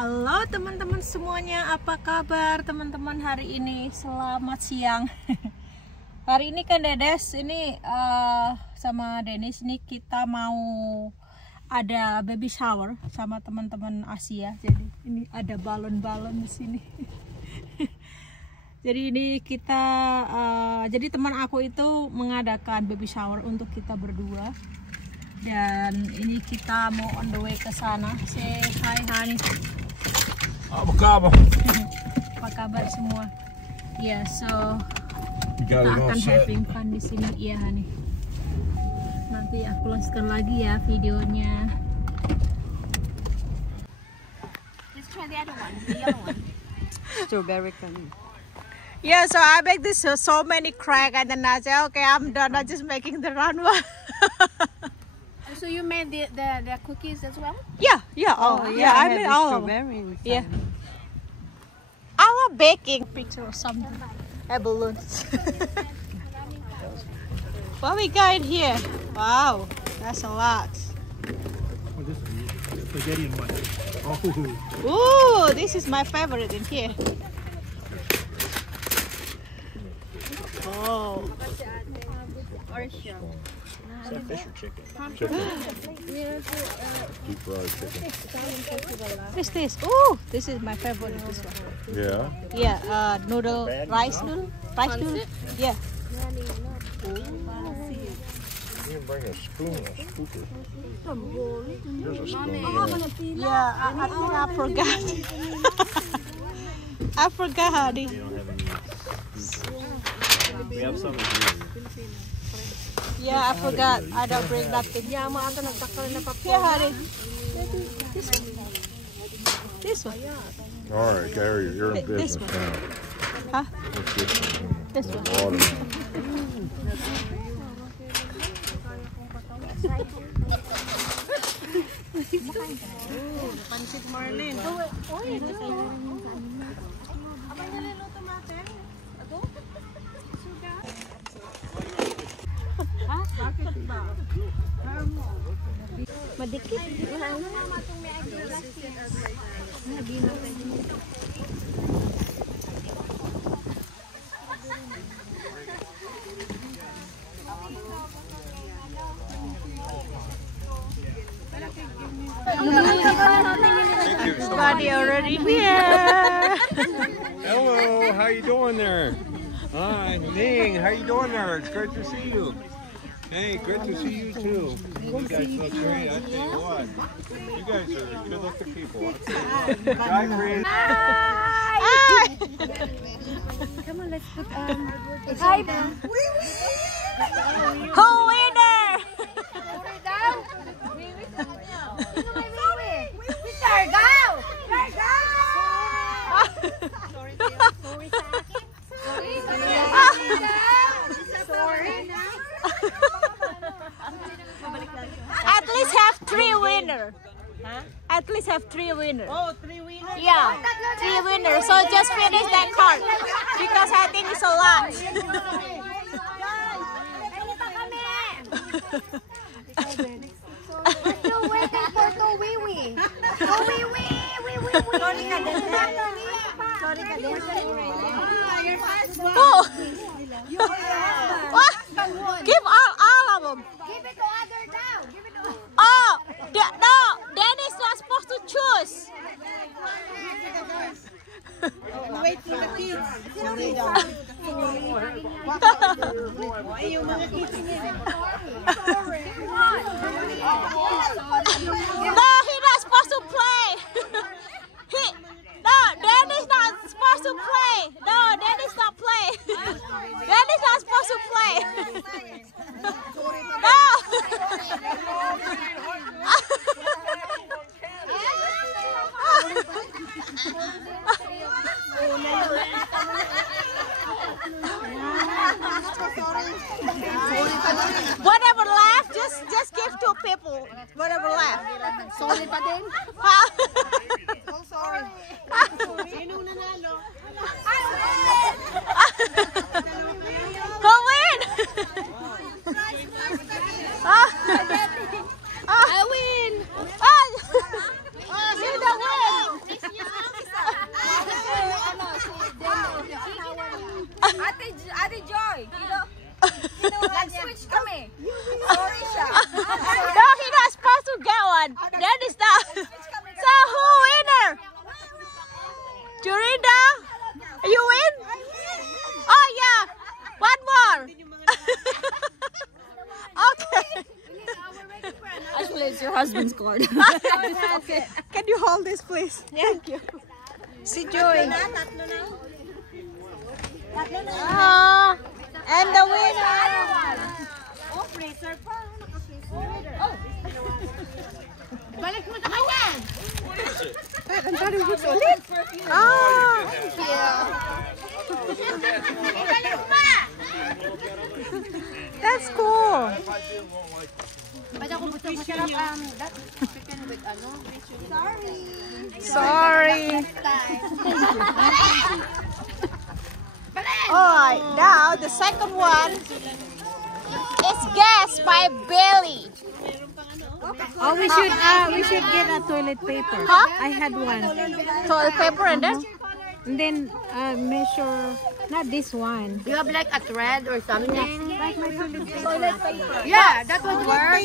Halo teman-teman semuanya, apa kabar teman-teman hari ini? Selamat siang. Hari ini kan Dedes ini sama Dennis ini kita mau ada baby shower sama teman-teman Asia. Jadi ini ada balon-balon di sini. Jadi ini kita jadi teman aku itu mengadakan baby shower untuk kita berdua. Dan ini kita mau on the way ke sana. Say hi honey. Apa kabar? Apa kabar semua? Ya, so kita akan having fun di sini, iya honey. Nanti aku lanjutkan lagi ya videonya. Let's try the other one, the yellow one. Strawberry cream. Yeah, so I make this so many crack and then I say, okay, I'm done. I'm just making the round one. So you made the cookies as well? Yeah. Oh, yeah. I made all of them. Yeah. I love baking. Picture or something. Balloons. What we got in here? Wow, that's a lot. Oh, this is spaghetti and what? Ooh, this is my favorite in here. Oh. Is that fish or chicken? Chicken. Deep fried chicken. What's this? Ooh, this is my favorite. This one. Yeah. Yeah, noodle, rice noodle. Yeah. You can bring a spoon, a scooper. There's a spoon. Yeah, I think I forgot. I forgot, honey. You don't have any. We have some here. Yeah, I forgot. I don't bring nothing. Yeah, honey. This one. All right, Gary, you're in This business one. now. Huh? What's this one? This one. Water. Pansit Marlin. Madikit. Everybody already here. Hello, how you doing there? Hi, Ning, how you doing there? It's great to see you. Hey, great to see you too. You guys look great. I tell you what, you guys are good-looking people. Hi, Chris. Hi. Come on, let's put Hi. Who winner? At least have 3 winners. Huh? At least have 3 winners. Oh, 3 winners? Yeah, 3 winners. So just finish that card because I think it's a lot. Still waiting for the wee-wee. Oh. What? Give all of them. Give it to other now. Give it to Oh, no, Dennis not supposed to choose. Wait for the kids. Yung mga kids niya. No, he's not supposed to play. No, Dennis not supposed to play. No, Dennis not play. Dennis not supposed to play. No. Whatever left, just give to people. Whatever left. Sorry pa din. Oh, sorry. Sinong nanalo? Who win? I win. Oh, you the win. Actually, it's your husband's cord. Okay. Can you hold this, please? Thank you. Si Joy. And the winner. Oh, freezer pa. Balik mo sa kanya! Ang daming books ulit. Ah. Balik pa! That's cool. Basta kung gusto masarap, that chicken with ano? Sorry. Alright, now the second one is guessed by Billy. Oh, we should get a toilet paper. Huh? I had one. Toilet paper and then Measure, not this one. You have like a thread or something? Like my toilet paper. Yeah, that would work.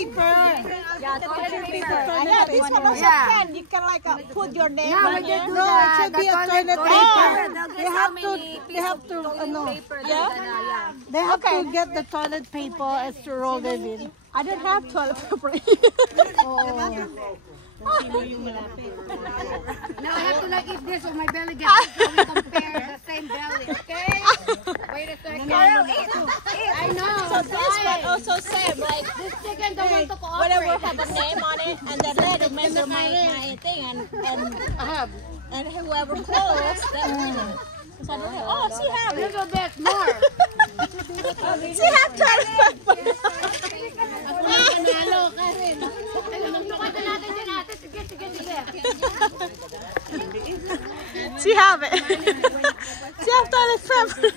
yeah, toilet paper. Yeah, this one also can. You can like put your name. Yeah, on we just it. do No, that. it should be a The toilet toilet paper. They have to no. Yeah. They have to get the toilet paper as to roll it in. I don't have toilet paper. Now I have to like eat this or my belly gets big so we compare the same belly, okay? Wait a second. I know. So this one also same like This chicken don't want to whatever cooperate. have a name on it, and then let it measure my thing, and whoever close that winner. So I don't have, oh, she A have it. little bit more. She have toilet paper. Panalo ka rin. Tukatan natin din natin. Sige, sige, sige. She have it. She have toilet paper.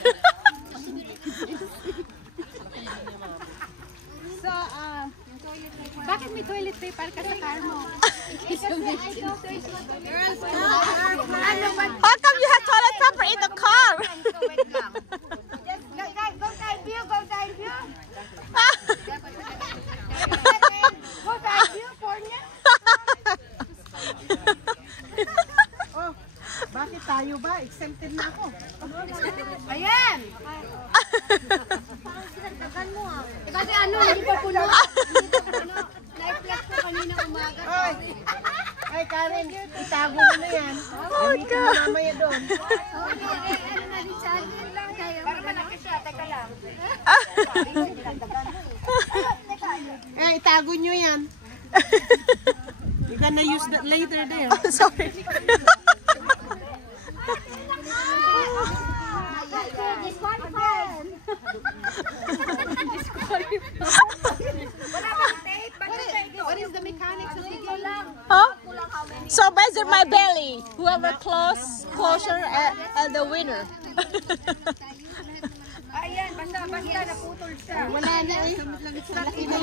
So, bakit may toilet paper ka sa car mo? Ano ba? How come you have toilet paper in the car? Wait lang. Go side view, go side view. Go side view, Pornia. Bakit tayo ba? Exempted na ako. Ayan! Kasi ano, hindi pa puno. Na-flex ko kanina umaga. Ay! Ay, Karen, itago mo na yan. Gamitin mo mamaya doon. Ano na din siya? Para malaki siya, teka lang. Eh, itago nyo yan. You're gonna use that later there. Oh, sorry. What is the mechanics of the game? Huh? So measure my belly. Whoever closer at the winner. Ayan, basta naputol siya. Wala na eh. Laki na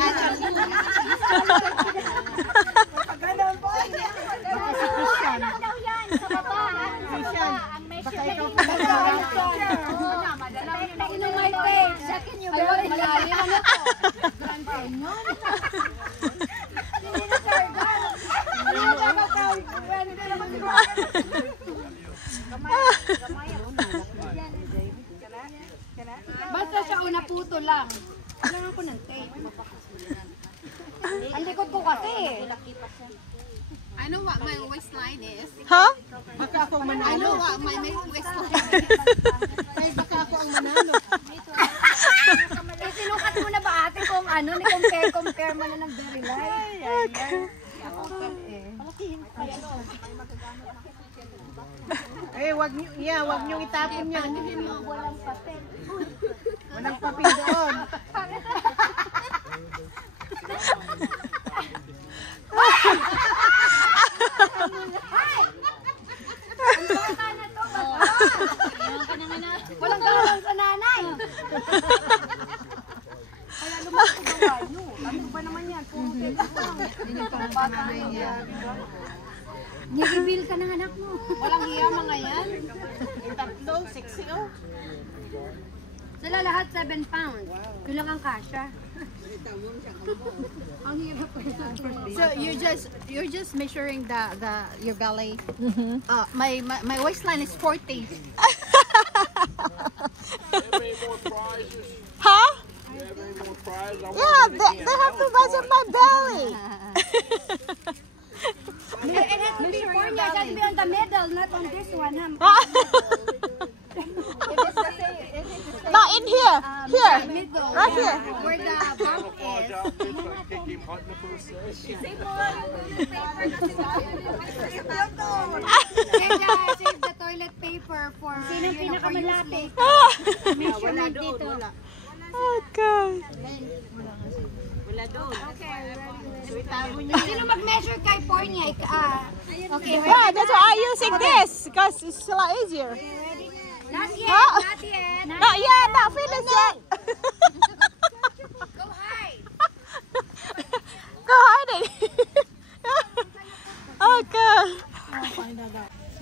Basta siya una puto lang. Kailangan ko ng tape. Ang likod ko kasi eh. I know what my waistline is. Huh? Baka ako I manalo. know what my waistline is. Ay, baka ako ang manalo. Eh, sinukat mo na ba ate kung ano, ni-compare mo na ng very light. Eh, wag nyo itapon yan. Walang papel. Walang papel doon. Walang gawin sa nanay. Kaya lumaki ko ba? Ano ba naman yan? Puro Nireveal ka ng anak mo. Walang hiya mga yan. Tatlo, 6 oh. Sila lahat 7 pounds. Yun lang ang kasha. Ang hirap ko. So you're just measuring your belly. My waistline is 40. Huh? You have any more prizes? Yeah, they have to measure my belly. It has to be cornea. It has to be on the middle, not on this one. Not in here. Here. Middle. Right here. Where the bump is. Save the toilet paper for pinakamalapit. Measurement dito. Oh God. Sino mag-measure kay Pornia? Okay, Yeah, that's why I'm using this because it's a lot easier. not yet, Huh? not yet. Not yet. Not finished yet. Go high. Go hide it. Oh God.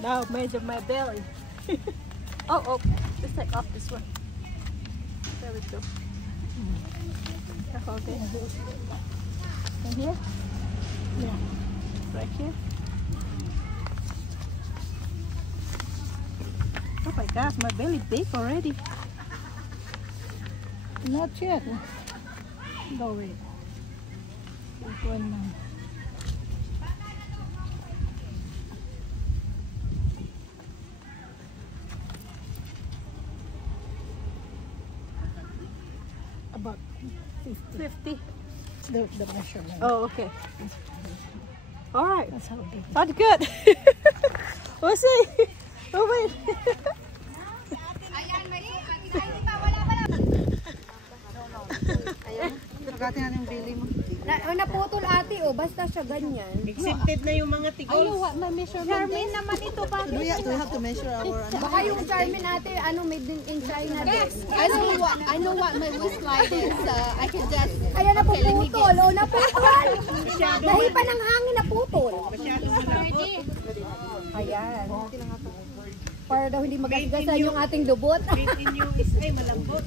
Now measure my belly. Oh, let's take off this one. There we go. Okay. And here? Yeah. Right here. Oh my gosh, my belly big already. Not yet. Go away. This one now. About 50. The measurement. Oh, okay. All right. That's how big. That's good. We'll see. Oh, wait. Ayan, may hindi pa, wala. Nagkati na yung bili mo. Naputol ate, basta siya ganyan. Accepted na yung mga tigols. Charmin naman ito pa. Do we have to measure our Baka yung Charmin ate, made in China. I know what my waistline is. I can just... Ayan, napuputol. Naputol. Dahil pa ng hangin, naputol. Ayan. Para daw hindi magasgasan yung ating lubot. malambot.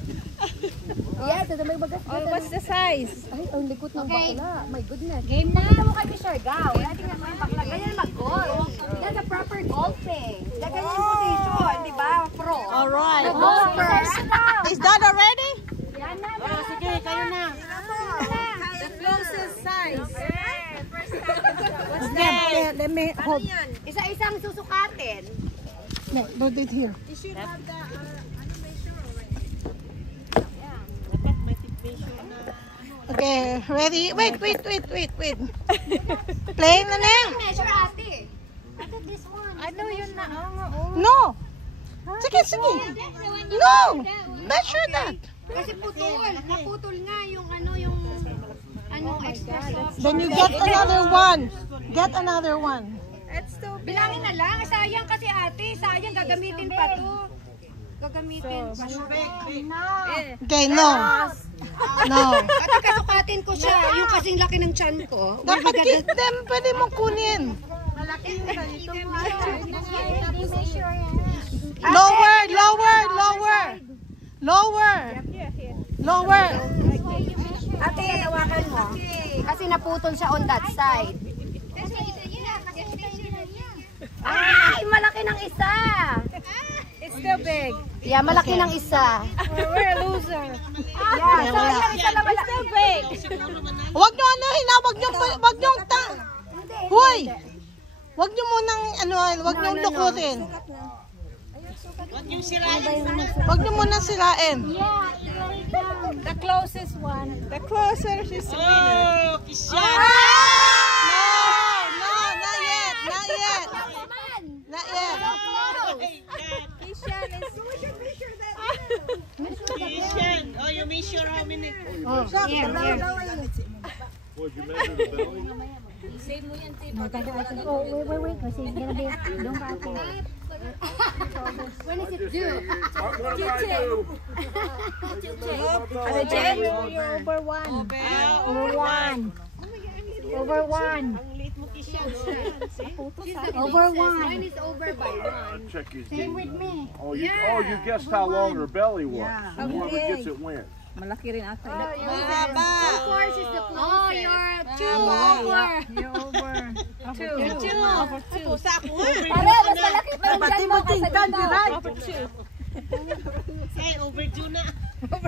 Yes, ito may magasgasan. What's the size? Ay, ang likot ng bakla. My goodness. Game na. Nakita mo kay Mr. Gao. Tingnan mo yung bakla. Ganyan mag-golf. That's a proper golfing. Ganyan yung position, di ba? Pro. All right. Golfer. Is that already? Yan na. Sige, kayo na. The closest size. Let me hold. Isa-isang susukatin. No, put it here. You should have the Okay, ready? Wait. Play na na. Measure ate. Look at this one. I know you're not. No. Sige. No. Measure that. Kasi putol. Naputol nga yung extra soft. Then you get another one. Get another one. It's too big. Bilangin na lang. Sayang kasi ate. Sayang gagamitin pa to. Gagamitin pa. Okay, no. No. Ate, kasukatin ko siya. Yung kasing laki ng tiyan ko. Dapat pwede mong kunin. Lower. Ate, hawakan mo. Kasi naputol siya on that side. Ay, malaki ng isa. It's still big. Yeah, malaki ng isa. We're a loser. Yeah, sayang isa na malaki. Still big. Wag niyo Hoy. Wag niyo munang wag niyo lukutin. Wag niyo munang sirain. The closest one. The closer is the winner. No, not yet. Kishan is. Oh, you measure how many? Would you measure the belly? Wait. Kasi it's gonna be, don't happen. When is it due? What if I do? Over one. Over one. Mine is over by one. Check his Same knees. with me. Oh, you guessed how long her belly was. Whoever gets it wins. Malaki rin ata. Of course, it's the closest. Oh, you're two over. You're over. Two. Over two. Pare, mas malaki pa yung dyan mo kasi ganda. Over two.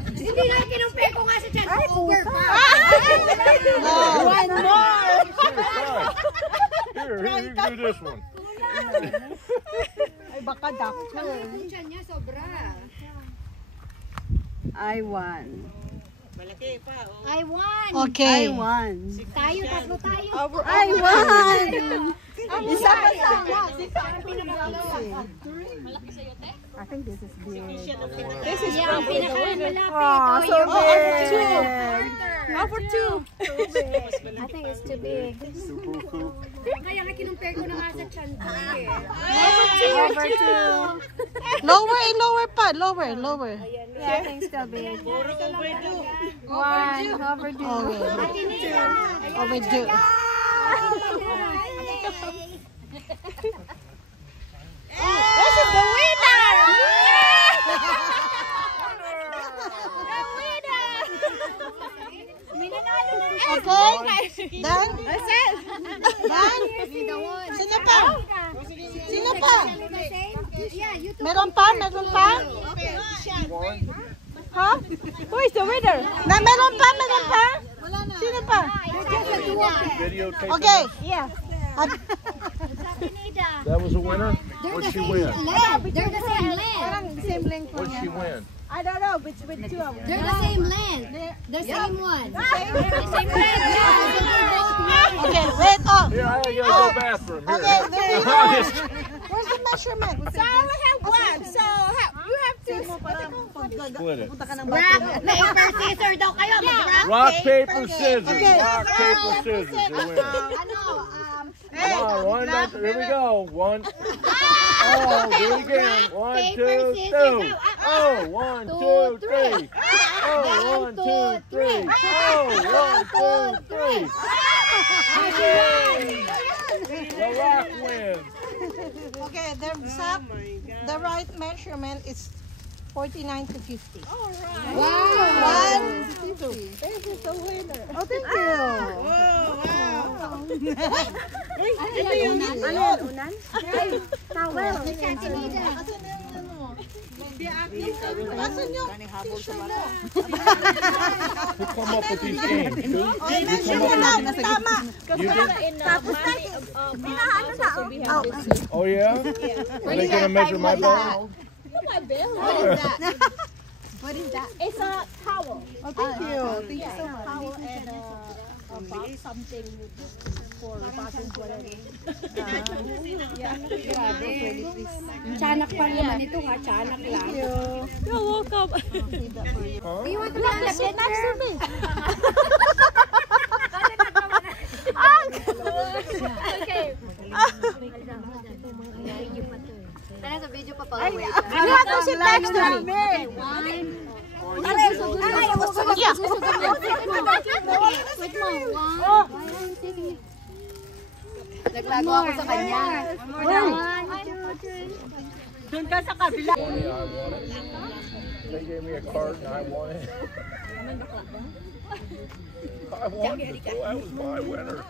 Hindi nga kinumpay ko nga sa dyan. Over pa. One more. Here, you do this one. Ay, baka doctor. Siya niya, sobra. I won. I won. Okay. I won. Tayo, tatlo tayo. I won. Isa pa sa I think this is big. This is Ang probably the pinakamalapit. winner. Oh, so big. Over 2. I think it's too big. Super cool. Kaya nga kinumpare ko na nga sa chan ko eh. Over 2. Lower pa. Lower. Yeah, I think still big. One. Overdue. Overdue. This is the winner! Okay? Done? Done? Sino pa? Sino pa? Meron pa? Ha? Who is the winner? Meron pa? Sino pa? Videotape. Okay. Yeah. That was a winner? What'd she win? They're the same land. Same length. What'd she win? I don't know between two of them. They're the same land. The same one. Same Okay, wait. Oh. Here, I gotta go to the bathroom. Here. Okay, there you go. Where's the measurement? So we have one. So you have to Split it. Rock, paper, scissors daw kayo. Rock, paper, scissors. Okay. Rock, paper, scissors. The winner. Come on, one, here we go. One. Oh, do it again. 1, 2, 3. Oh, 1, 2, 3. Oh, 1, 2, 3. Oh, 1, 2, 3. Yay! The Rock wins. Okay, the right measurement is 49 to 50. All right. Wow. 1, 2. This is the winner. Oh, thank you. Unan? Towel. Asan yung tissue na? Who come up with these games? Who? Measure mo na. Tama. Tapos Oh, yeah? Are they going to measure my belly? What is that? It's a towel. Oh, thank you. Thank you so much. Towel and something for bathroom toilet. Tiyanak pa naman ito ha, tiyanak lang. You're welcome. You want to be Sit next to me. Okay. Tara sa video pa pala. You have to sit next to me. Naglago ako sa kanya. Doon ka sa kabila. I won it. They gave me a card and I won it. I won it. I was my winner.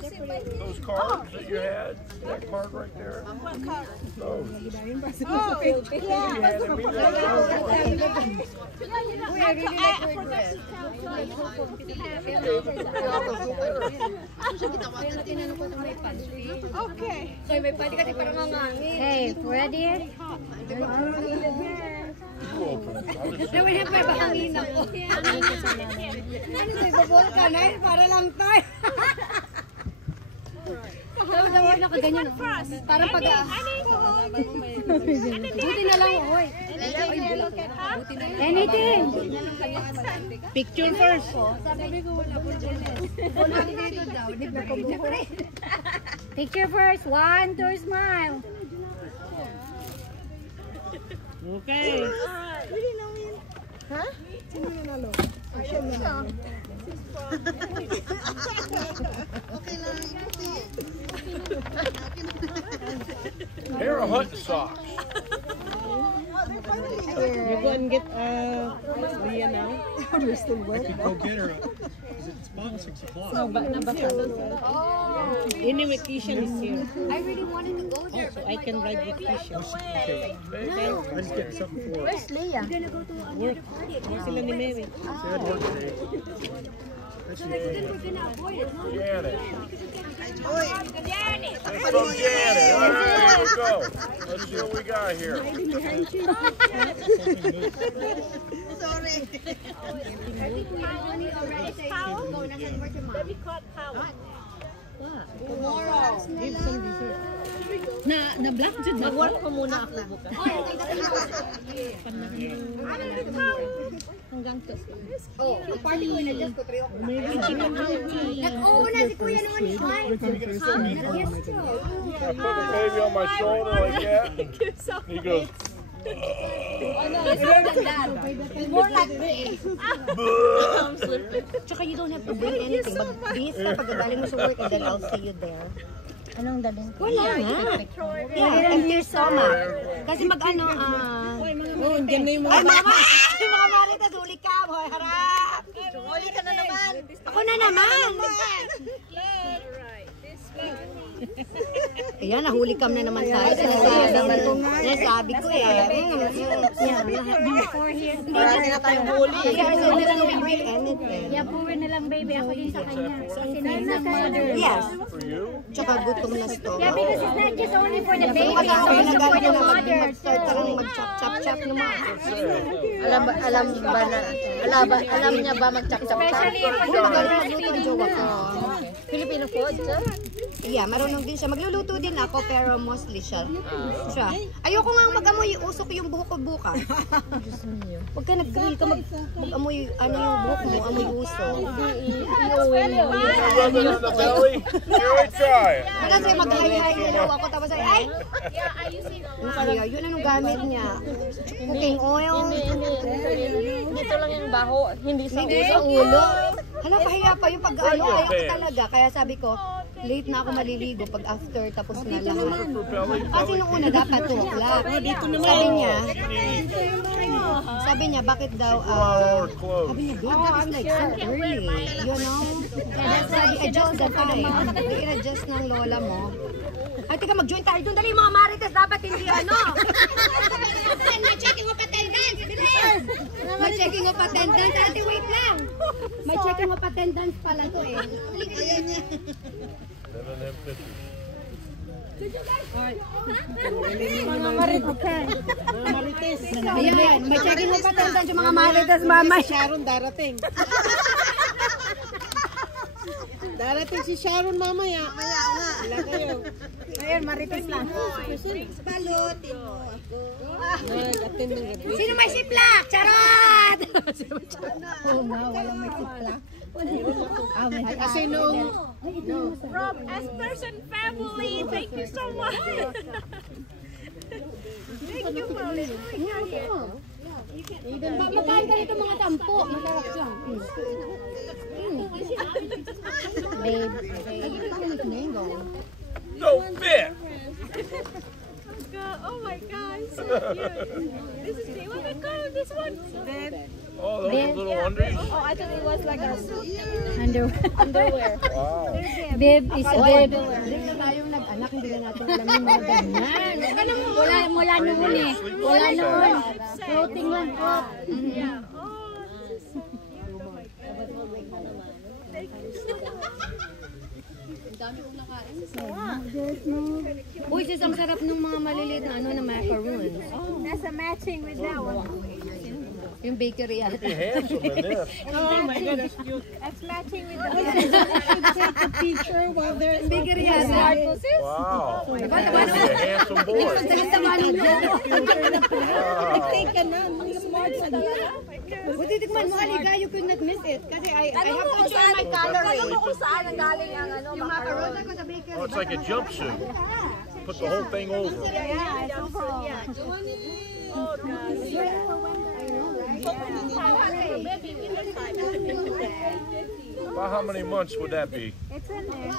Those cards that you had, that card right there. What card? Those. Okay. Hey, ready? You open it. I was Naman yung pabahangin ako. Ano sa ibabol ka na? Para lang tayo. Daw na kaganyan. Parang pag... Buti na lang, oy. Anything. Picture first. Picture first. 1, 2, smile. Okay. Ha? Sino nanalo? Siya nanalo. Here are hunting socks. You go and get Leah now. We're still working. Go get her. It's about 6 o'clock. Anyway, Kishan is here. I really wanted to go there. So I can ride with Kishan. Okay. I'm just getting something for her. Where's Leah? Work. Sila ni Mary. She had work today. Janet. It's from Janet. All right, here we go. Let's see what we got here. Na-block dyan na. Mag-work ko muna ako bukas. Hanggang to. Party ko na dyan ko 3 o'clock. Nag-uuna si Kuya noon. Yes, too. I put the baby on my shoulder like that. He goes, More like this. Tsaka you don't have to bring anything. Mag-bis ka pagkagaling mo sa work and then I'll see you there. Anong dalhin ko? Wala nga. Yeah, empty your stomach. Kasi mag-ano, Diyan na yung ay, mama! Ay, mga maritas, huli ka! Boy, harap! Huli ka na naman. Ako na naman! Ayan, nahuli kam na naman tayo. Sinasabi ko eh. Marami na tayong huli. Yapuin na lang baby ako din sa kanya. Kasi yes. Tsaka gutom na stomach. Yeah, because it's not just only for the baby, Kasi it's ako also for the mother. mag-start ka lang mag-chop-chop-chop naman. Alam niya ba mag-chop-chop? Especially for Ano the magaling magluto ang jowa ko? Filipino food, sir? Yeah, marunong din siya. Magluluto din ako pero mostly siya. Ayoko nga mag-amoy usok yung buhok ko bukas. Huwag ka nag-grill ka mag-amoy ano yung buhok mo, amoy usok. rub it on the belly. Here we try it. Kasi mag-high-high nila ako tapos ay kaya yun anong gamit niya? Cooking oil. Dito lang yung baho, hindi sa Hindi sa ulo. Hala, pahiya pa yung pag-ano. Ayaw ko talaga. Kaya sabi ko, late na ako maliligo pag after tapos na lahat. Kasi nung una dapat 2 o'clock. Sabi niya, bakit daw, sabi niya, girl, that is like so early. You know? Sabi, adjust the time. I-adjust ng lola mo. Ay, tika, mag-join tayo doon. Dali, mga marites, dapat hindi ano. May checking of attendance. Bilis! May checking of attendance. Ate, wait lang. May checking of attendance pala to eh. mga marites. Ayan, may checking of attendance yung mga marites, mama. Sharon darating. Darating si Sharon mamaya. Wala kayo. Ayun, marites lang. Balutin mo ako. Nag-attend ng gabi. Sino may siplak? Charot! Oo nga, walang may siplak. Kasi nung From S-Person family, thank you so much. Thank you, Molly. Magkain ka nito mga tampo. Masarap yan. Babe. No fit. Oh my God, so cute. This is the what we call this one. Oh, those little undies. Oh, I thought it was like a Underwear. Wow. Babe, is a babe. Dito tayong nag-anak, hindi na natin alam yung mga ganyan. Wala noon eh. Wala noon. Floating lang po. Uy, sis, ang sarap ng mga maliliit na ano na macaroons. That's a matching with that one. Yung bakery yata. You're handsome in this. oh my God, that's cute. That's matching with the Take a picture while they're Bakery yata. Wow. You're a handsome boy. Take ka na. Smart sa Buti tikman mo, Aliga, you could not miss it. Kasi I have to share my calories. Tanong mo kung saan ang galing ang ano, Yung macaroons ako sa bakery. Oh, it's like a jumpsuit. Put the whole thing over. About how many months would that be? It's in there.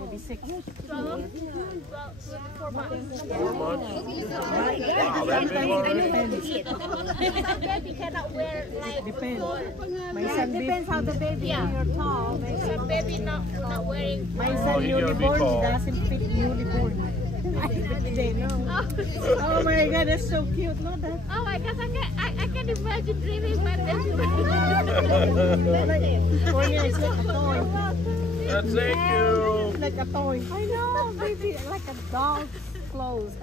Maybe 6. 4 months. 4 months? Wow, that big already? Some baby cannot wear like depends how the baby you're tall. some baby not wearing. My Oh, son he's gonna be newly born, he tall. doesn't fit newly born. Oh my God, that's so cute. Look at that. Oh my gosh, I can imagine dreaming about this. California is like a toy. Thank you. Like a toy. I know, baby, like a dog's clothes.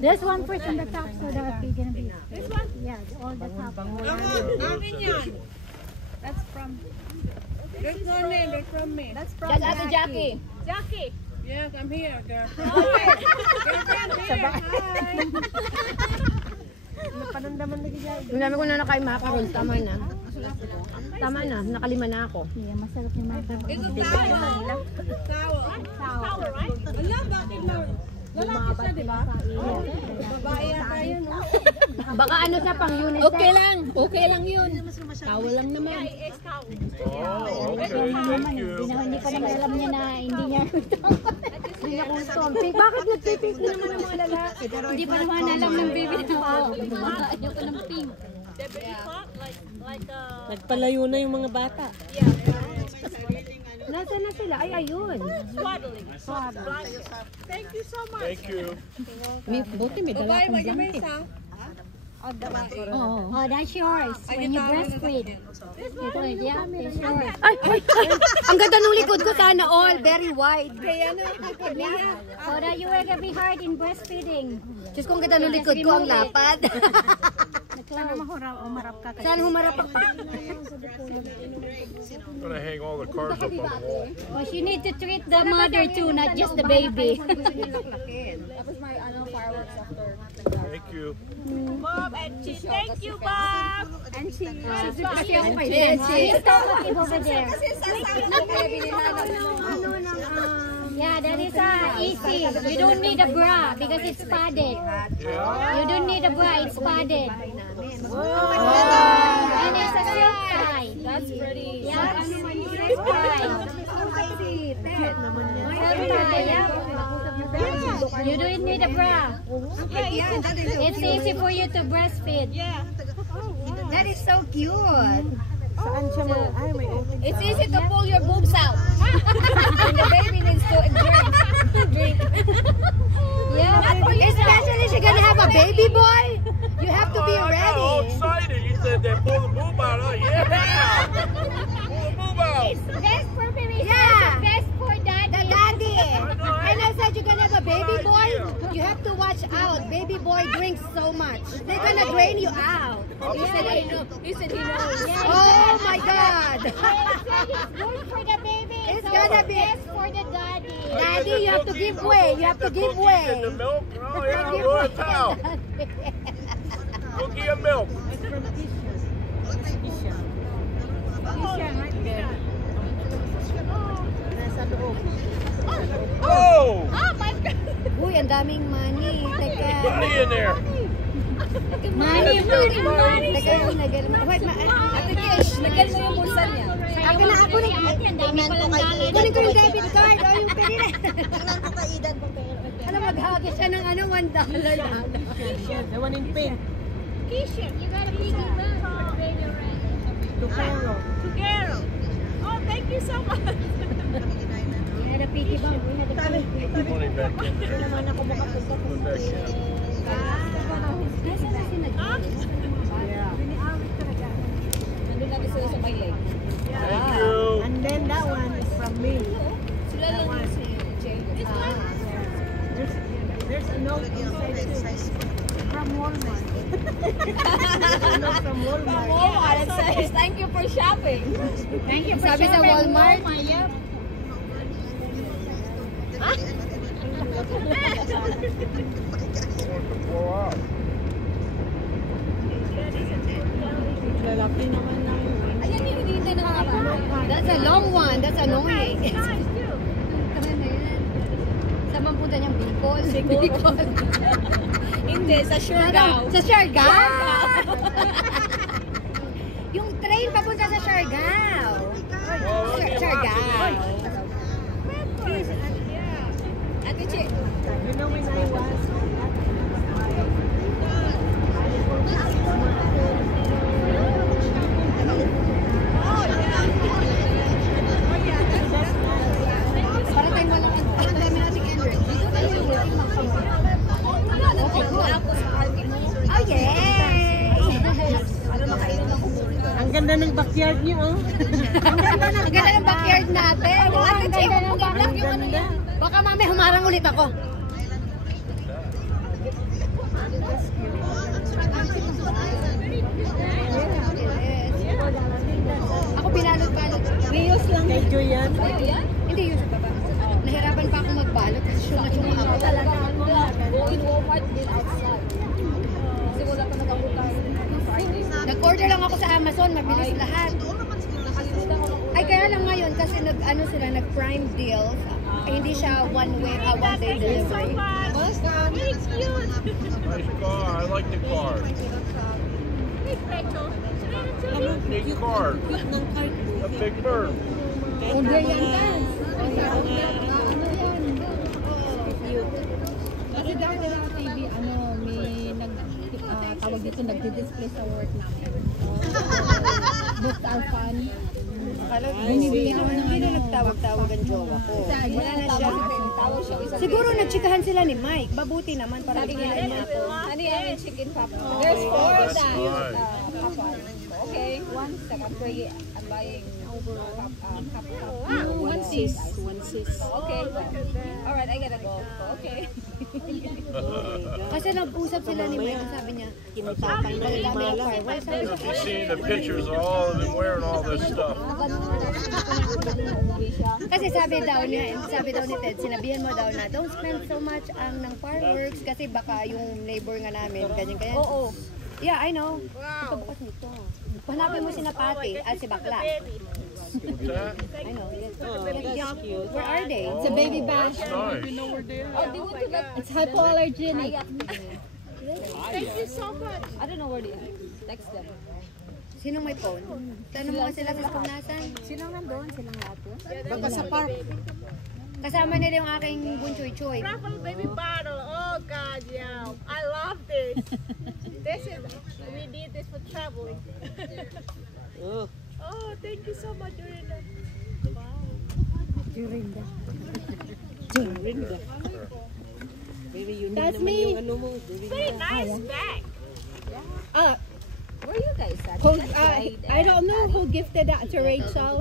There's one first on the top, so that we're gonna be. This one? Yeah, all the top. That's from. They're from me. They're from me. That's from That's Ate Jackie. Jackie. Yes, I'm here, girl. Sabay. Napanandaman lagi dyan. Ang dami ko na nakain macaron, tama na. Tama na, nakalima na ako. Yeah, masarap yung macaron. Sour, right? Ala, bakit na? Lalaki siya, di ba? Babae yata yun, no? Baka ano siya pang unisex. Okay lang yun. Tawal lang naman. Oh, okay. Thank you. Hindi pa naman alam niya na hindi niya. Hindi niya kung stomping. Bakit nagpipink na naman ang mga lalaki? Hindi pa naman alam ng baby na ayoko ng pink. Nagpalayo na yung mga bata. Nasaan na sila? Ay, ayun. Thank you so much. Thank you. Buti may dala Bye, kang may blanket. isa. Oh, that's yours. When you breastfeed. Ito, yeah, that's yours. Ay! Ang ganda ng likod ko, sana all. Very wide. So that you will be hard in breastfeeding. Diyos ko, ang ganda ng likod ko, ang lapad. Sana umarap ka. Saan humarap ako? I'm gonna hang all the cars up on the wall. Well, you need to treat the mother too, not just the baby. Thank you. Bob and she. Thank you, Bob. And she. She's talkative over there. Yeah, that is easy. You don't need a bra because it's padded. You don't need a bra, it's padded. And it's a silk tie. That's pretty. Yeah, silk tie. Silk tie, yeah. You don't need a bra. It's easy for you to breastfeed. That is so cute. Saan siya mga... Ay, may open. It's easy to pull your boobs out. And the baby needs to drink. Yeah, especially if you're gonna have a baby boy. You have to be All ready. excited. You said that pull the boob out, huh? Yeah! Pull the boob out. It's best for baby. Yeah. It's best for daddy. The daddy. And I said you're gonna have a baby boy. You have to watch out. Baby boy drinks so much. They're gonna drain you out. He said he knows. Yeah, Oh my God. They said it's good for the baby. It's so gonna it's be- best for the daddy. Daddy, you have to give way. You have to give way. The milk? Oh, yeah, roll a towel. Cookie and milk. Oh! Uy, ang daming money. Teka. Money in there. Money. Teka, nagal mo. Wait, Ate Kish, nagal mo yung bulsa niya. Ako na, ako na. Ang dami palang dollar. Kunin ko yung debit card. O, yung kanina. Tingnan ko kay Idan kung pera. Alam, maghagi siya ng ano, $1 lang. The one in pink. Kisha, you gotta be good for paying your rent. Together. Oh, thank you so much. We had a piggy bank. We had a piggy bank. Money back in there. Put back in. Thank you. And then that one is from me. There's a note inside too. From Walmart. A note from Walmart. Oh, it says thank you for shopping. Thank you for Sabi sa shopping. Walmart. Yep. Blow out. Lalaki naman ng... That's a long one. That's annoying. Saan man punta niyang Bicol? Bicol. Hindi, sa Siargao. Sa Siargao. Yung train papunta sa Siargao. Siargao. Ate Chi. You know when I was... Para tayo walang nating energy. Dito tayo. backyard niyo, oh. Ang ganda ng backyard natin. Ate Chick, maganda yung ano yan. Baka mami humarang ulit ako. Ako binalot-balot. Rios lang. Kay Joy yan. Hindi yun sa baba. Nahirapan pa ako magbalot kasi syunga-syunga ako talaga. Nag-order lang ako sa Amazon, mabilis lahat. Ay kaya lang ngayon kasi sila nag-prime deals. Hindi siya one day delivery. Nice car. I like the car. Big car. A big bird. Order yan guys. Kasi dati sa TV, may tawag dito, nagdi-display sa work namin. Books are fun. Binibili ko ng hindi na nagtawag-tawag ang jowa ko. Wala na siya. Siguro nagchikahan sila ni Mike. Babuti naman para bigyan niya ako. Ano yan? Chicken papa. There's four of that. Papa. Okay. One second. I'm buying One sis. Okay. Alright, I gotta go. Okay. Kasi nag-usap sila ni Mike. Sabi niya, kinitapang na yung fireworks. You see the pictures of all of them wearing all this stuff. Kasi sabi daw ni Ted, sinabihan mo daw na don't spend so much ng fireworks kasi baka yung neighbor nga namin, ganyan-ganyan. Oo. Yeah, I know. Ito bukas nito. Hanapin mo si Napati at si Bakla. What's that? I know. Yes. That's cute. Where are they? It's a baby bash. That's nice. It's hypoallergenic. Thank you so much. I don't know where they are. Text them. Sinong may phone? Tanong mo sila kung nasan. Silang nandun, silang lahat yun. Baka sa park. Kasama nila yung aking bunchoy-choy. Travel baby bottle. Oh God, yeah. I love this. We did this for traveling. Oh, thank you so much, Dorinda. Dorinda. Very unique That's naman me. yung ano mo, Dorinda. Very nice bag. Where are you guys at? I don't know who gifted that to Rachel.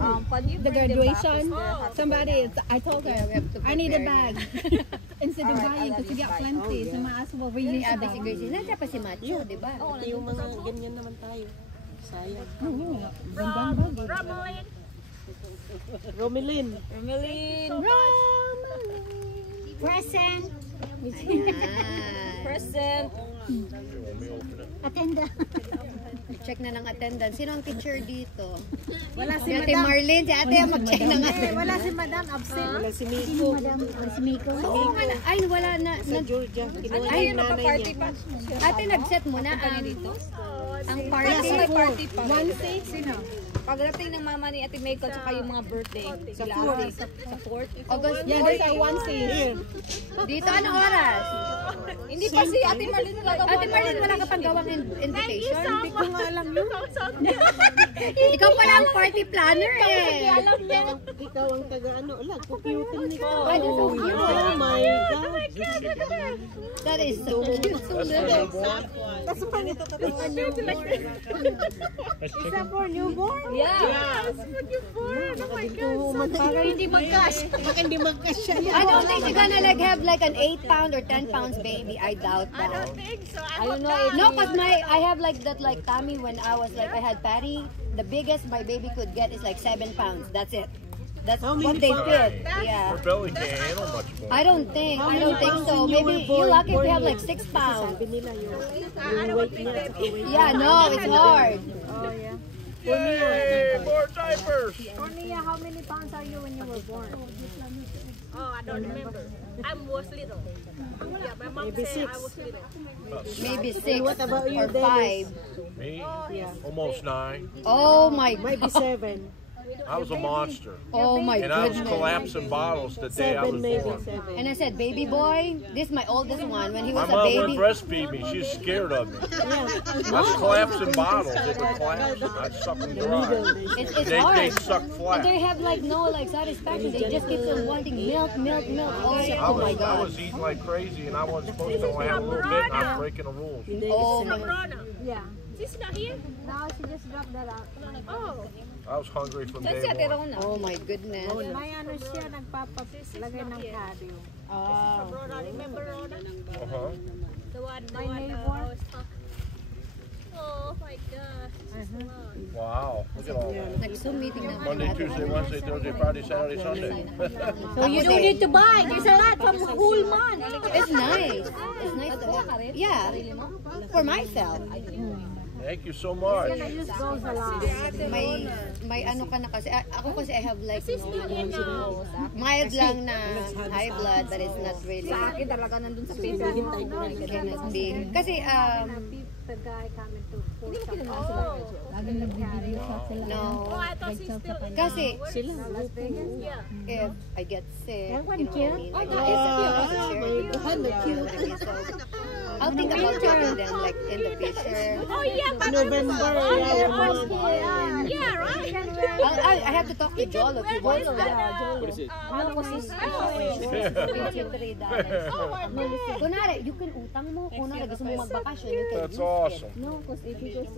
The graduation. Somebody, I told her, I need a bag. Instead of buying, because you got plenty. So I asked, well, where you Sabi si Gracie, nandiyan pa si Macho, di ba? Pati yung mga ganyan naman tayo. Sayang. Romelyn. Present. Present. Attenda. Check na ng attendance. Sino ang teacher dito? Wala Si Ate Marlene, si Ate ang mag-check ng attendance. Wala si Madam absent. Wala si Miko. Sino Madam? Si Miko. Oo nga na. Ay, wala na. Sa Georgia. Kinuha Ay, yung nanay niya. Ate, nag-set mo na ang party. Party pa. Sino? Pagdating ng mama ni Ate Meiko at yung mga birthday. Sa Sila fourth. Ate, sa fourth. August Yeah, there's a one sis. Here. Dito, anong oras? Hindi pa si Ate Marlene nagagawa. Ate Marlene, wala ka pang gawang invitation? Hindi ko nga alam yun. Ikaw pala ang party planner eh. Ikaw ang taga-ano. Ala, kukyutin nito. Ay, that's so cute. Oh my God. That is so cute. So little. Is that for newborn? Yeah. Para hindi mag-cash. Baka hindi magkasya. I don't think you're gonna like have like an 8 pound or 10 pounds baby. I doubt that. I don't know if No, cause I have like that like Tommy when I was like I had Patty. The biggest my baby could get is like 7 pounds. That's it. That's what they fit. Yeah. Her belly can't handle much more. I don't think so. Maybe you're lucky if you have like 6 pounds. Sabi nila yung weight niya. Saka weight. Yeah, no, it's hard. Hey, more diapers. Cornelia, how many pounds are you when you were born? Oh, I don't remember. I was little. Yeah, my mom Maybe said 6. I was little. Maybe 6 What about you, or 5. Me? Yeah. Almost 9. Oh my Might be god. 7. I was a monster. Oh my And I was goodness. collapsing bottles the day I 7 was maybe born. 7. And I said, baby boy, this is my oldest one. When he My was a mom would baby, breastfeed me. She was scared of me. I was collapsing bottles. They would collapse. I'd suck them dry. it's They'd hard. suck And flat. they have like no like satisfaction. They just keep on wanting milk. Oh my I god. was eating like crazy, and I wasn't supposed to only have a little bit, and I was breaking the rules. Oh my. Rona. Yeah. She's not here? Now she just dropped that out. Oh. I was hungry from day one. Oh my goodness. May ano siya, nagpapalagay ng cardio. Rhoda, remember Rhoda? Uh-huh. The one My I neighbor. was talking. Oh my gosh. Wow, look at all that. Nag-Zoom meeting na. Monday, Tuesday, Wednesday, Thursday, Friday, Saturday, Sunday. So you don't need to buy. There's a lot from whole month. It's nice. It's nice. Yeah. For myself. Thank you so much. May ano ka na kasi. Ako kasi I have like mild lang na high blood but it's not really. Sa akin talaga nandun sa paper. Hintay ko rin. Cannot be. Kasi The guy coming to no. Oh, I thought she's still in Kasi Las Vegas. Yeah. if I get sick, That one you know what I mean? I get sick. I'll think about taking them like in the future. Oh yeah, but November. yeah, right. I have to talk to Joel if he wants that. What is it? Kunwari, you can utang mo. Kunwari, gusto mo magbakasyon, you can That's use awesome. it. No, because if you just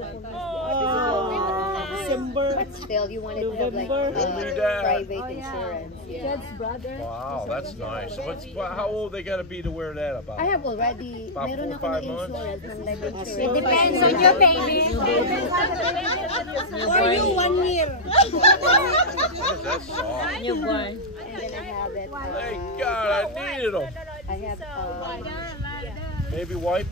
December. but still, you want it to have like private insurance. Dad's brother. Wow, that's nice. How old they got to be to wear that about? I have already, About meron 4 or ako 5 ng months? insurance, ng life insurance. It depends on your baby. For you, 1 year. That's soft. Newborn. And then I have it. Thank God, I needed them. I have Baby wipes.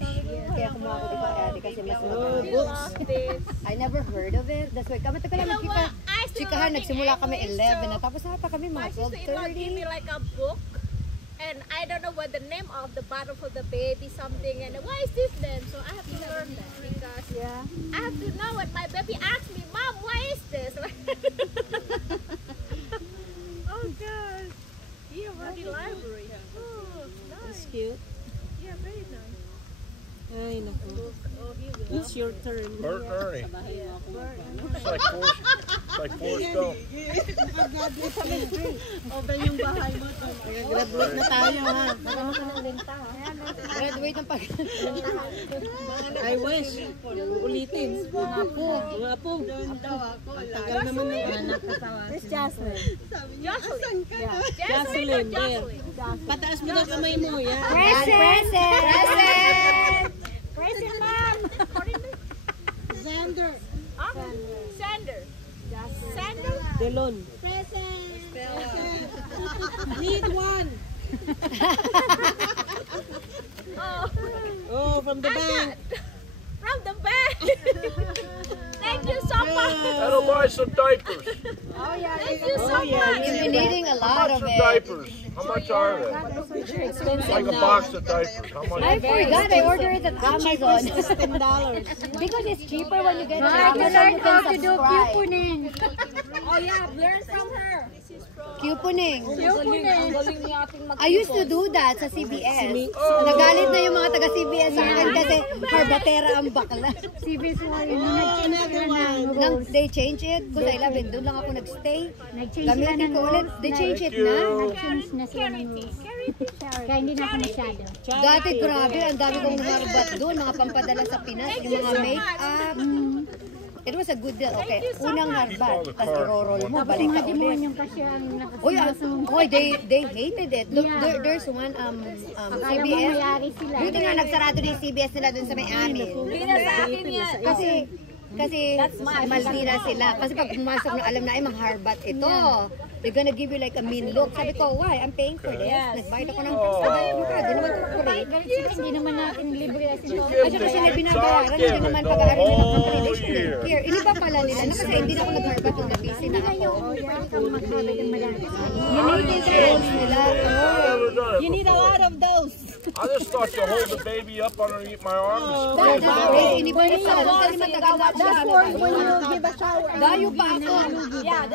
kaya kumuha ko diba ate kasi mas maganda. Love this. I never heard of it. That's why kami tagal lang kita. Chikahan, nagsimula kami 11 na tapos nata kami My mga sister-in-law gave me 12:30. like a book, and I don't know what the name of the bottle for the baby something. And why is this then? So I have to learn that because I have to know when my baby asks me, "Mom, why is this?" Oh God! Yeah, what the library? Oh, nice. Cute. Yeah, very nice. Ay, naku. Oh, here we go. It's your turn. Bert and Ernie. It's like Forrest Gump. Open yung bahay mo. Graduate na tayo, ha? Graduate ng pag... I wish. Uulitin. Mga po. Ang tagal naman ng anak ko sa It's Jocelyn. Jocelyn. Jocelyn, there. Pataas mo na kamay mo, yan. Present. Present, ma'am. Xander. Sander. Sander. Delon. Need one. Oh, from the bank. From the bank. Thank you so much. That'll buy some diapers. Thank you so much. You've been needing a lot of Some it. diapers. How much are they? Like a box of diapers. How much? I forgot I ordered it at Amazon. It's $10. Because it's cheaper when you get it Mark, at you Amazon, learn you how can to do subscribe. couponing. Oh yeah, learn from her. Couponing. Couponing. I used to do that sa CBS. Nagalit na yung mga taga-CBS sa akin kasi harbatera ang bakla. CBS Warrior, nag-change sila ng rules. They change it because I love it. Doon lang ako nagstay. Nag-change sila Gamitin ng ko ulit. rules. They change it Thank na. you. Nag-change na sila ng rules. Kaya hindi na ako masyado. Dati grabe, ang dami kong harbat doon. Mga pampadala sa Pinas. Yung mga make-up. It was a good deal. Okay, unang harbat. Tapos i-roll mo. Balik ka Hindi mo ulit. yung kasi ang Uy, they hated it. Look, there's one Kaya mo CBS. mayari sila. Buti nga nagsarado din yung CBS nila dun sa may amin. Kasi Maltira sila. Kasi pag pumasok na alam na ay mga harbat ito. They're gonna give you like a mean look. Sabi ko, why? I'm paying for this. Nagbayad ako ng sabi ko, di naman corporate. Hindi naman natin libre kasi ito. Kasi kasi may binabayaran, hindi naman pag-aari nila company. They shouldn't care. Iniba pala nila. Na kasi hindi na ako nag-harbat yung na-busy na ako. Yun yung rules nila. You need a lot of those. I just thought you hold the baby up underneath my arm and That's squeeze it crazy. out. Iniba nila. Kasi matagal na That's for when you give a shower. Dayo pa ako.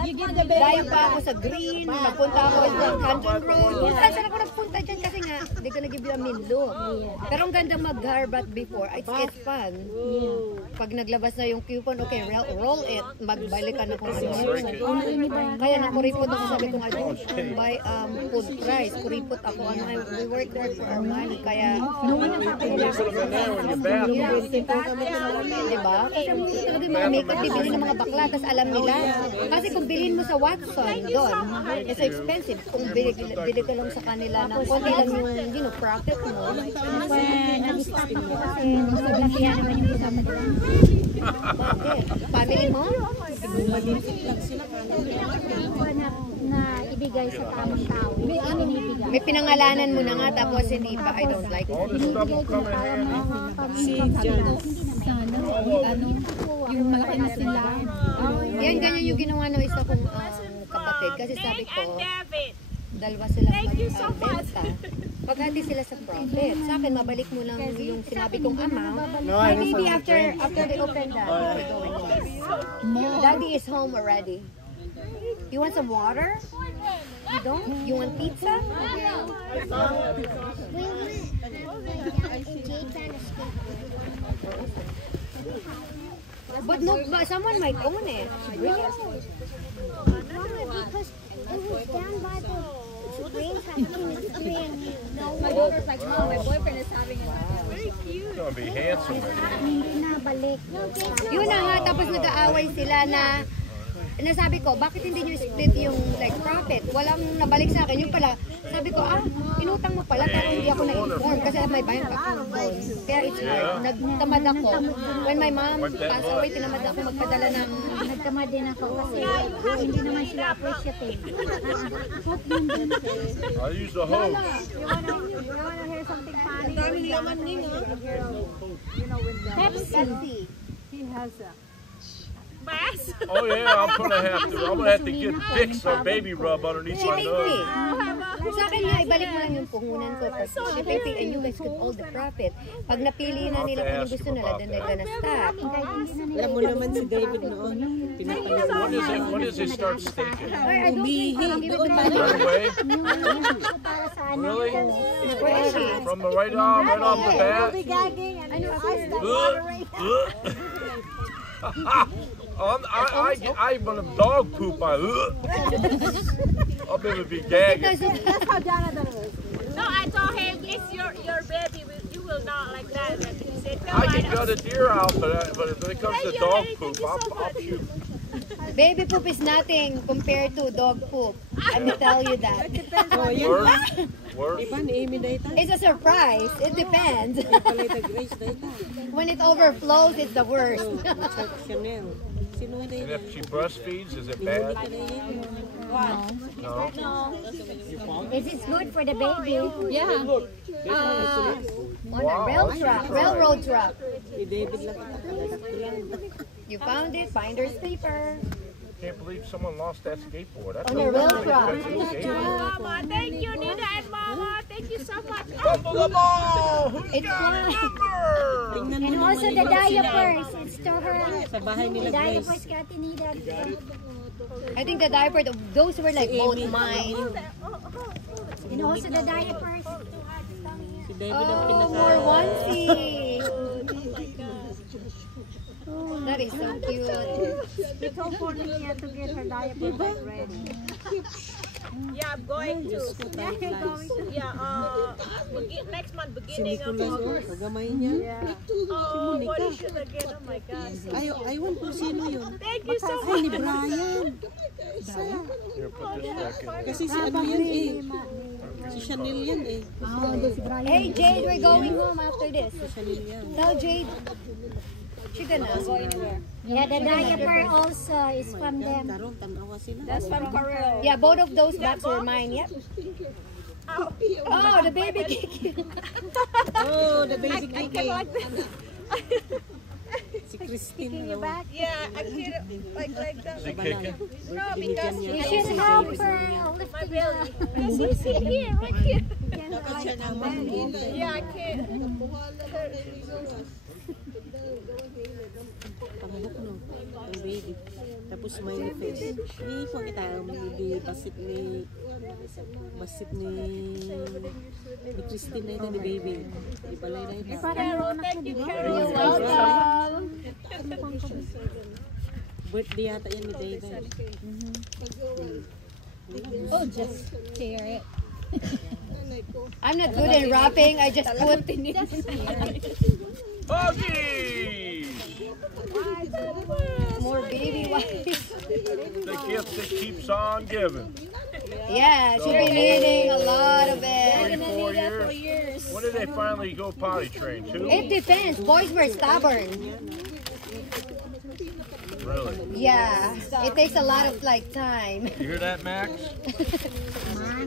You give the baby. Dayo pa ako sa green. Nagpunta ako sa Canton Road. Kung saan ako nagpunta dyan kasi nga, they're gonna give you a mean look. Pero ang ganda mag-harbat before. It's fun. pag naglabas na yung coupon, okay, roll it, magbalik ka na kung ano yun. Kaya nakuripot ako, sabi ko, I don't buy full price. Kuripot ako, we work there for our money. Kaya, diba? Kasi talaga yung mga makeup, bibili ng mga bakla, tapos alam nila. Kasi kung bilhin mo sa Watson, doon, it's expensive. Kung bili ka lang sa kanila na konti lang yung, profit mo. Nag-stop ako kasi naglakihan naman yung kasama nila. Bakit? Family mo? Na ibigay sa tamang tao. May pinangalanan mo na nga tapos hindi pa, I don't like it. Yung malaki na sila. Yan, ganyan yung ginawa ng isa kong kapatid. Kasi sabi ko, David. dalawa silang magbenta. Paghati sila sa profit. Sa akin, mabalik mo lang yung sinabi kong amount. Maybe after they open that, we go and eat. Daddy is home already. You want some water? You don't? You want pizza? But no, but someone might own it. Bring it. Because it was down by the green thing. My daughter's like, Mom, my boyfriend is having it. It's gonna be handsome. Hindi na balik. Yun na nga, tapos nag-aaway sila na nasabi ko, bakit hindi nyo split yung like profit? Walang nabalik sa akin. Yung pala, sabi ko, inutang mo pala pero hindi ako na-inform kasi may bank account doon. Kaya it's hard. Nagtamad ako. When my mom passed away, tinamad ako magpadala ng... Nagtamad din ako kasi hindi naman sila appreciative. I'll use the hose. You wanna hear something funny? Pepsi. He has a Oh yeah, I'm gonna have to get Vicks or baby rub underneath my Shipping nose. fee. Sa akin nga, ibalik mo lang yung puhunan ko for shipping fee and you guys get all the profit. Pag napili na nila kung ano gusto nila, then they're gonna stop. Alam mo naman si David noon, pinapalala. When does it start stinking? Umihi. Doon ba? Right away? Para sa ano. Really? Where is she? From the right off the bat? I when dog poop, I'll be able to be gagging. That's how Jonathan was. No, I told him it's your baby. You will not like that. And he said, no, I can cut a deer out, but when it comes to dog poop, I'll shoot. Baby poop is nothing compared to dog poop. Let me tell you that. Worse. Iba ni Amy dayta. It's a surprise. It depends. Palita Grace dayta. When it overflows, it's the worst. Chanel. Sino And dayta? if she breastfeeds, is it bad? No. Is it good for the baby? Yeah. On a railroad truck. Si David lang kita. You found it, finder's keeper. Can't believe someone lost that skateboard. That's On a rail truck. Mama, thank you, Nina and Mama. Thank you so much. Fumble the ball! Who's It's got a fun. number? Tingnan mo And naman also the yung diapers. It's to her. sa bahay The nila Grace. diapers Kati needed. I think the diaper, those were like both mine. And also the diapers. Si David ang pinaka... For onesie. That is so cute. We told Cornelia to get her diaper bag ready. Yeah, I'm going to. Yeah, I'm going to. Yeah, next month, Si beginning of Nicolas, August. kagamay niya. Yeah. Oh, what is it again? Oh my God. Aywan po sino yun. Thank you so Ay, much. ni Brian. Here, put this back in. Kasi si ano yan eh. Si Chanel yan eh. Hey Jade, we're going home after this. Chanel yan. Tell Jade. She gonna go anywhere. Yeah, the diaper also is from them. Tarong, tanawa sila. That's from Corel. Yeah, both of those bags were mine. Yep. Oh, the baby kicking. Oh, the baby I cake. can like this. Si Christine. Your back? Yeah, I can't like that. Is he kicking? No, because You should help her lift my it belly. up. Because we sit here, right here. Siya na ang Yeah, I can't. pamahok no. Ang baby. Tapos may face. Ni ko kita di basit ni Christine na ito ni baby. Di balay na ito. Carol, thank you, Carol. Birthday yata yan ni David. Oh, just tear it. I'm not good in wrapping. I just put Huggies! more baby wipes. The gift that keeps on giving. Yeah, she's been eating a lot of it. 4 years. When did they finally go potty train? 2? It depends. Boys were stubborn. Really? Yeah, it takes a lot of like time. You hear that, Max?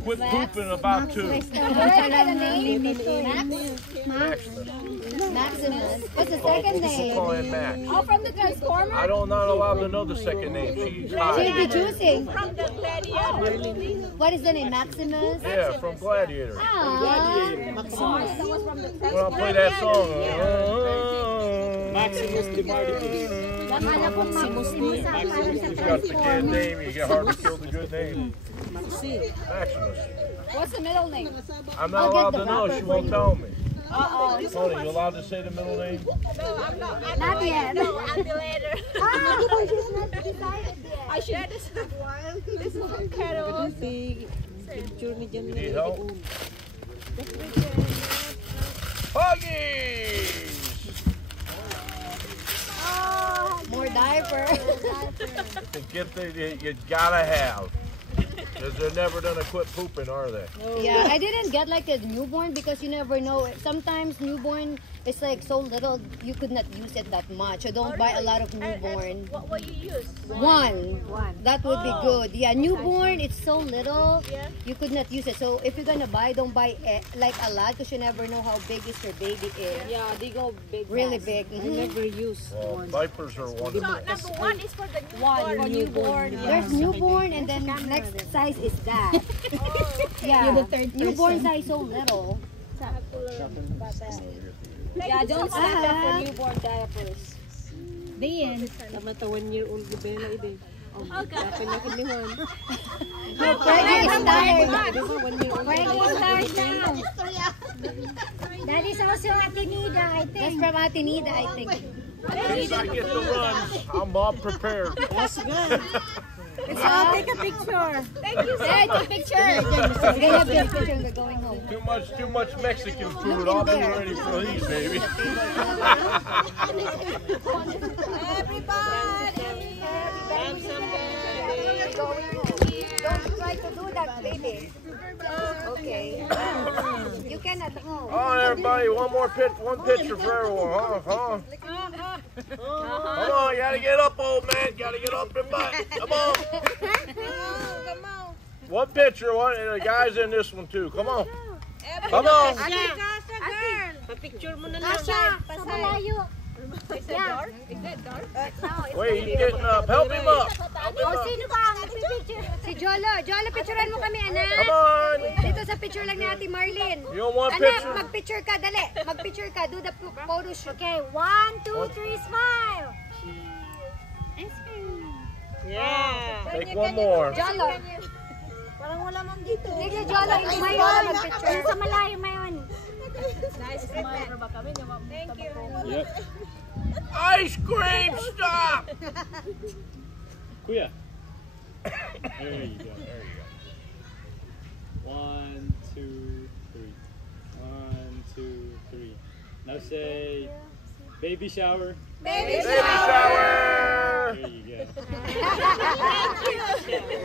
Quit pooping about 2. Maximus. What's the Oh, second people call name? him Max. Oh, from the Transformer? I don't not allowed to know the second name. She's She'll high. be choosing. From the Gladiator. What is the name? Maximus? Yeah, from Gladiator. Aww. When I play that song. Maximus DeMardi. You got the good name, you got hard to kill the good name. Maximus. What's the middle name? I'm not allowed to know, she won't tell me. Uh-oh. Tony, you allowed to say the middle name? No, I'm not. Not yet. No, until later. Ah, she's not decided yet. I share this. This is from Carol. You need help? Huggies! More diaper. The gift that you gotta have. Because they're never gonna quit pooping, are they? Yeah, I didn't get like a newborn because you never know. Sometimes newborn is like so little you could not use it that much. So don't buy a lot of newborn. What you use? One. That would be good. Yeah, newborn it's so little you could not use it. So if you're gonna buy, don't buy like a lot because you never know how big is your baby is. Yeah, they go big. Really big. I never use Well, one. diapers are So wonderful. number 1 is for the For newborn. There's newborn and then next size is that. Yeah, newborn size so little. Yeah, don't stand up for newborn diapers. Then, Tama to 1-year-old na ba ide? Oh, dapat na kinihan. Pregnant is tired. Pregnant stars now. That is also Atenida, I That's think. from Atenida, I think. Since I get the runs, I'm all prepared. That's good. I'll take a picture. Thank you. Yeah, take a picture. We're gonna take a picture and we're going home. Too much Mexican food. I'll be ready for these, baby. Don't try to do that, baby. Okay. You can at home. All right, everybody. One picture for everyone, huh? Come on, you gotta get up, old man. Gotta get up your butt. Come on. One picture. The guys in this one too. Come on. Come on. Pa-picture mo na lang. Sa malayo. Is that dark? Is that dark? Wait, he's getting up. Help him up. Help him O, up. sino ba ang nagpipicture? Si Jolo. Jolo, picturean mo kami, anak. Come on. Dito sa picture lang ni Ate Marlene. You don't want Anak, picture? mag-picture ka, dali. Mag-picture ka. Do the photo shoot. Okay, 1, 2, 3, smile. Yeah. Take one more. Jolo. Parang wala man dito. Sige, Jolo. May Jolo mag-picture. Sa malayo mayon. Nice smile ba kami? Thank you. Yep. Ice cream, stop. Kuya. There you go. 1, 2, 3. 1, 2, 3. Now say baby shower. Baby shower. There you go.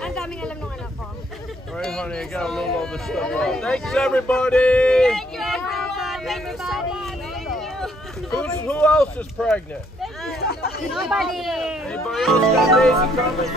Ang daming alam ng anak ko. All right, honey, I got a little of this stuff on. Thanks, everybody. Thank you, everyone. Thank you so much. Thank you. Who else is pregnant? Nobody. Anybody else got baby coming?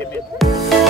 him in.